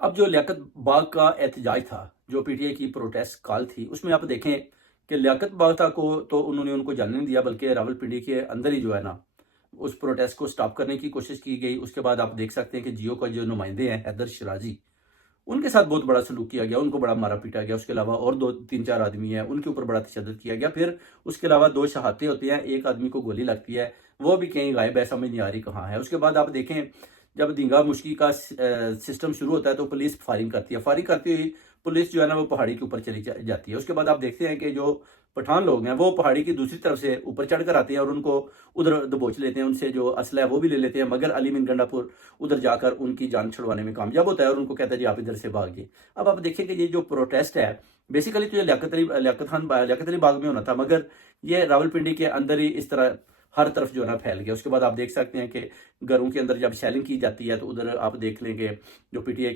اب جو لیاقت باغ کا احتجاج تھا، جو پی ٹی آئی کی پروٹیسٹ کال تھی، اس میں آپ دیکھیں کہ لیاقت باغ کو تو انہوں نے ان کو جانے نہیں دیا، بلکہ راولپنڈی کے اندر ہی جو ہے نا اس پروٹیسٹ کو سٹاپ کرنے کی کوشش کی گئی۔ اس کے بعد آپ دیکھ سکتے ہیں کہ جیو کا جو نمائندے ہیں حیدر شرازی، ان کے ساتھ بہت بڑا سلوک کیا گیا، ان کو بڑا مارا پیٹا گیا۔ اس کے علاوہ اور دو تین چار آدمی ہیں، ان کے اوپر بڑا تشدد کیا گیا۔ پھر اس کے علاوہ دو شہادتیں ہوتی ہیں، ایک آدمی کو گولی لگتی ہے، وہ بھی کہیں غائب ہے، سمجھ نہیں آ رہی کہاں ہے۔ اس کے بعد آپ دیکھیں جب دینگا مشکی کا سسٹم شروع ہوتا ہے تو پولیس فائرنگ کرتی ہے، فائرنگ کرتی ہوئی پولیس جو ہے نا وہ پہاڑی کے اوپر چلی جاتی ہے۔ اس کے بعد آپ دیکھتے ہیں کہ جو پٹھان لوگ ہیں وہ پہاڑی کی دوسری طرف سے اوپر چڑھ کر آتے ہیں اور ان کو ادھر دبوچ لیتے ہیں، ان سے جو اسلحہ ہے وہ بھی لے لیتے ہیں، مگر علی من گنڈا پور ادھر جا کر ان کی جان چھڑوانے میں کامیاب ہوتا ہے اور ان کو کہتا ہے جی آپ ادھر سے بھاگیے۔ اب آپ دیکھیں کہ یہ جو پروٹیسٹ ہے بیسیکلی تو یہ لیاقت علی باغ میں ہونا تھا، مگر یہ راولپنڈی کے اندر ہی اس طرح ہر طرف جو ہے نا پھیل گیا۔ اس کے بعد آپ دیکھ سکتے ہیں کہ گھروں کے اندر جب شیلنگ کی جاتی ہے تو ادھر آپ دیکھ لیں کہ جو پی ٹی آئی